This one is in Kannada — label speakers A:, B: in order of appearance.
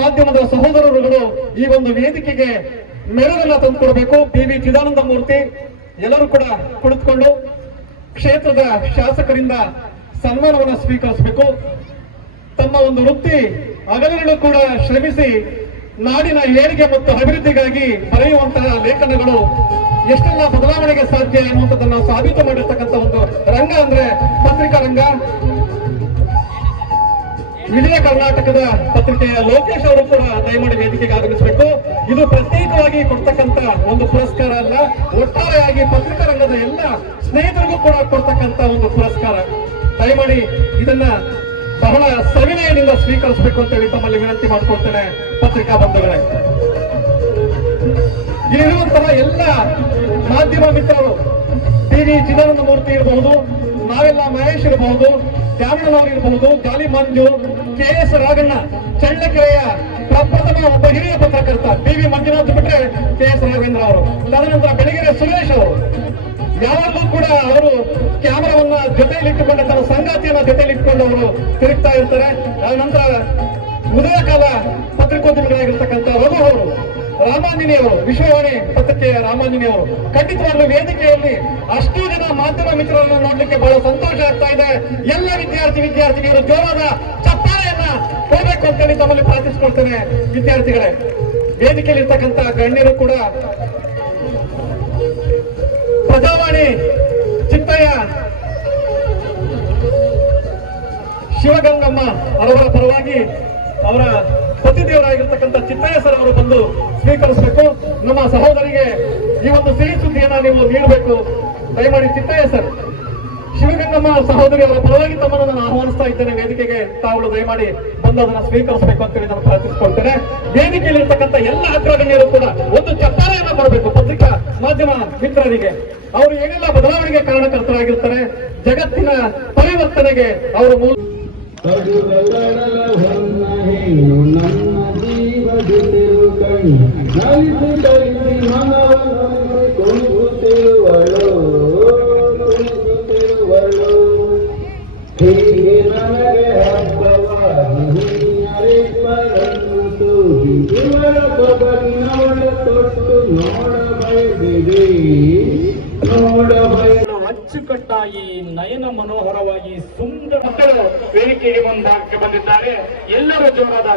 A: ಮಾಧ್ಯಮದ ಸಹೋದರರುಗಳು ಈ ಒಂದು ವೇದಿಕೆಗೆ ಮೆರವನ್ನ ತಂದುಕೊಡಬೇಕು. ಪಿ ವಿ ಚಿದಾನಂದ ಮೂರ್ತಿ ಎಲ್ಲರೂ ಕೂಡ ಕುಳಿತುಕೊಂಡು ಕ್ಷೇತ್ರದ ಶಾಸಕರಿಂದ ಸನ್ಮಾನವನ್ನು ಸ್ವೀಕರಿಸಬೇಕು. ತಮ್ಮ ಒಂದು ವೃತ್ತಿ ಹಗಲಿರುಳು ಕೂಡ ಶ್ರಮಿಸಿ ನಾಡಿನ ಏಳಿಗೆ ಮತ್ತು ಅಭಿವೃದ್ಧಿಗಾಗಿ ಬರೆಯುವಂತಹ ಲೇಖನಗಳು ಎಷ್ಟೆಲ್ಲ ಬದಲಾವಣೆಗೆ ಸಾಧ್ಯ ಎನ್ನುವಂಥದ್ದನ್ನು ಸಾಬೀತು ಮಾಡಿರ್ತಕ್ಕಂಥ ಒಂದು ರಂಗ ಅಂದ್ರೆ ಪತ್ರಿಕಾ ರಂಗ. ವಿಜಯ ಕರ್ನಾಟಕದ ಪತ್ರಿಕೆಯ ಲೋಕೇಶ್ ಅವರು ಕೂಡ ದಯಮಾಡಿ ವೇದಿಕೆಗೆ ಆಗಮಿಸಬೇಕು. ಇದು ಪ್ರತ್ಯೇಕವಾಗಿ ಕೊಡ್ತಕ್ಕಂತ ಒಂದು ಪುರಸ್ಕಾರ ಅಲ್ಲ, ಒಟ್ಟಾರೆಯಾಗಿ ಪತ್ರಿಕಾ ರಂಗದ ಎಲ್ಲ ಸ್ನೇಹಿತರಿಗೂ ಕೂಡ ಕೊಡ್ತಕ್ಕಂತ ಒಂದು ಪುರಸ್ಕಾರ. ದಯಮಾಡಿ ಇದನ್ನ ಬಹಳ ಸವಿನಯದಿಂದ ಸ್ವೀಕರಿಸಬೇಕು ಅಂತ ಹೇಳಿ ತಮ್ಮಲ್ಲಿ ವಿನಂತಿ ಮಾಡ್ಕೊಳ್ತೇನೆ ಪತ್ರಿಕಾ ಬಂಧುಗಳೇ. ಇಲ್ಲಿರುವಂತಹ ಎಲ್ಲ ಮಾಧ್ಯಮ ಮಿತ್ರರು, ಟಿ ವಿ ಚಿದಾನಂದ ಮೂರ್ತಿ ಇರಬಹುದು, ನಾವೆಲ್ಲ ಮಹೇಶ್ ಇರಬಹುದು ದ್ಯಾಮಣ್ಣನವರು ಇರಬಹುದು, ಗಾಲಿ ಮಂಜು ಕೆ ಎಸ್ ರಾಘಣ್ಣ, ಚಳ್ಳಕೆರೆಯ ಪ್ರಪ್ರಥಮ ಒಬ್ಬ ಹಿರಿಯ ಪತ್ರಕರ್ತ ಟಿ ವಿ ಮಂಜುನಾಥ್ ಬಿಟ್ಟರೆ ಕೆ ಎಸ್ ರಾಘವೇಂದ್ರ ಅವರು. ತದನಂತರ ಬೆಳಗೆರೆ ಸುರೇಶ್ ಅವರು. ಯಾವಾಗಲೂ ಕೂಡ ಅವರು ಕ್ಯಾಮರಾವನ್ನ ಜೊತೆಯಲ್ಲಿಟ್ಟುಕೊಂಡು ತನ್ನ ಸಂಗಾತಿಯನ್ನ ಜೊತೆಯಲ್ಲಿಟ್ಟುಕೊಂಡು ಅವರು ತಿರುಗ್ತಾ ಇರ್ತಾರೆ. ಆ ನಂತರ ಉದಯ ಕಾಲ ಪತ್ರಿಕೋದ್ಯಮಿಗಳಾಗಿರ್ತಕ್ಕಂಥ ರಘು ಅವರು. ರಾಮಾಂಜನಿ ಅವರು ವಿಶ್ವವಾಣಿ ಪತ್ರಿಕೆಯ ರಾಮಾಂಜನೇಯವರು ಖಂಡಿತವಾಗ್ಲೂ ವೇದಿಕೆಯಲ್ಲಿ ಅಷ್ಟು ಜನ ಮಾಧ್ಯಮ ಮಿತ್ರರನ್ನು ನೋಡ್ಲಿಕ್ಕೆ ಬಹಳ ಸಂತೋಷ ಆಗ್ತಾ ಇದೆ. ಎಲ್ಲ ವಿದ್ಯಾರ್ಥಿ ವಿದ್ಯಾರ್ಥಿನಿಯರು ಜೋರಾದ ಚಪ್ಪಾಳೆಯನ್ನ ಕೊಡಬೇಕು ಅಂತೇಳಿ ತಮ್ಮಲ್ಲಿ ಪ್ರಾರ್ಥಿಸ್ಕೊಳ್ತೇನೆ. ವಿದ್ಯಾರ್ಥಿಗಳೇ ವೇದಿಕೆಯಲ್ಲಿ ಇರ್ತಕ್ಕಂಥ ಗಣ್ಯರು ಕೂಡ ಪ್ರಜಾವಾಣಿ ಚಿತ್ತಯ್ಯ, ಶಿವಗಂಗಮ್ಮ ಅವರ ಪರವಾಗಿ ಅವರ ಪತಿದೇವರಾಗಿರ್ತಕ್ಕಂಥ ಚಿತ್ತಯ್ಯ ಸರ್ ಅವರು ಬಂದು ಸ್ವೀಕರಿಸಬೇಕು. ನಮ್ಮ ಸಹೋದರಿಗೆ ಈ ಒಂದು ಸಿಹಿ ಸುದ್ದಿಯನ್ನ ನೀವು ನೀಡಬೇಕು. ದಯಮಾಡಿ ಚಿತ್ತಯ್ಯ ಸರ್ ಶಿವಗಂಗಮ್ಮ ಸಹೋದರಿ ಅವರ ಪರವಾಗಿ ತಮ್ಮನ್ನು ನಾನು ಆಹ್ವಾನಿಸ್ತಾ ಇದ್ದೇನೆ. ವೇದಿಕೆಗೆ ತಾವುಗಳು ದಯಮಾಡಿ ಬಂದು ಅದನ್ನ ಸ್ವೀಕರಿಸಬೇಕು ಅಂತೇಳಿ ನಾನು ಪ್ರಾರ್ಥಿಸಿಕೊಳ್ತೇನೆ. ವೇದಿಕೆಯಲ್ಲಿ ಇರ್ತಕ್ಕಂಥ ಎಲ್ಲ ಅಗ್ರಗಣ್ಯರು ಕೂಡ ಒಂದು ಚಪ್ಪಾಳೆಯನ್ನ ಮಾಡಬೇಕು ಪತ್ರಿಕಾ ಮಾಧ್ಯಮ ಮಿತ್ರರಿಗೆ. ಅವರು ಏನೆಲ್ಲ ಬದಲಾವಣೆಗೆ ಕಾರಣಕರ್ತರಾಗಿರ್ತಾರೆ, ಜಗತ್ತಿನ ಪರಿವರ್ತನೆಗೆ ಅವರು ಮೂಲ
B: ಕಡುಗಡಲ ಹೊನ್ನ ಹೆಣ್ಣು ನನ್ನ ಜೀವ ಬಿಟ್ಟಿರು ಕಣ್ಣು ನಲಿಸಿ ಕಲಿಸಿ ಮನವನ್ನು ಕುಣಿಸುತ್ತಿರುವಳು ಕುಣಿಸುತ್ತಿರುವಳು ಹೀಗೆ ನನಗೆ ಹಬ್ಬವಾಗಿ ಹಿನ್ನರಿಪ್ಪರನ್ನು ತೂಗಿ ಇವಳ ಸೊಬಗಿನವಳ ತೊಟ್ಟು ನೋಡಬಯಸಿದೆ ನೋಡಬಯ
C: ಅಚ್ಚುಕಟ್ಟಾಗಿ ನಯನ ಮನೋಹರವಾಗಿ ಸುಂದರ ವೇದಿಕೆಗೆ ಬಂದ ಬಂದಿದ್ದಾರೆ. ಎಲ್ಲರ ಜೋರಾದ